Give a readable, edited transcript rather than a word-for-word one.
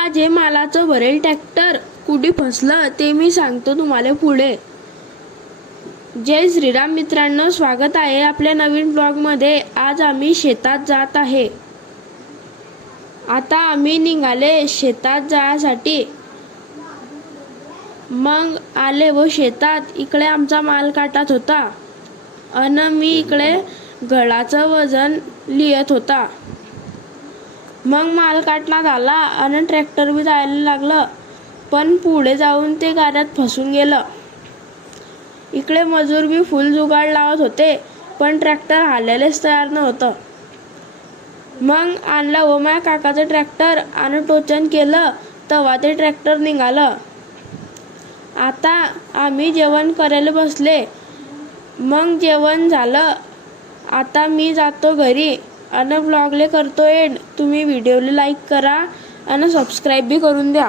आज हे मालाचं भरेल ट्रॅक्टर कुठे फसलं ते मी सांगतो तुम्हाला पुढे। जय श्रीराम मित्रांनो, स्वागत आहे आपल्या नवीन ब्लॉग मध्ये। आज आम्ही शेतात जात आहे। आता आम्ही निघाले शेतात जाण्यासाठी। मग आले व शेतात इकडे आमचा माल काटत होता आणि मी इकडे गळाचं वजन लिहित होता। मग माल काटला झाला आणि ट्रॅक्टर बी जायला लागलं, पण पुढे जाऊन ते गाड्यात फसून गेलं। इकडे मजूर बी फुल जुगाड लावत होते, पण ट्रॅक्टर हालायलाच तयार नव्हतं। मग आणला व माझ्या काकाचं ट्रॅक्टर आणि टोचन केलं, तेव्हा ते ट्रॅक्टर निघालं। आता आम्ही जेवण करायला बसले। मग जेवण झालं, आता मी जातो घरी आणि ब्लॉगले करतो एंड। तुम्ही व्हिडिओला लाईक करा आणि सबस्क्राईब बी करून द्या।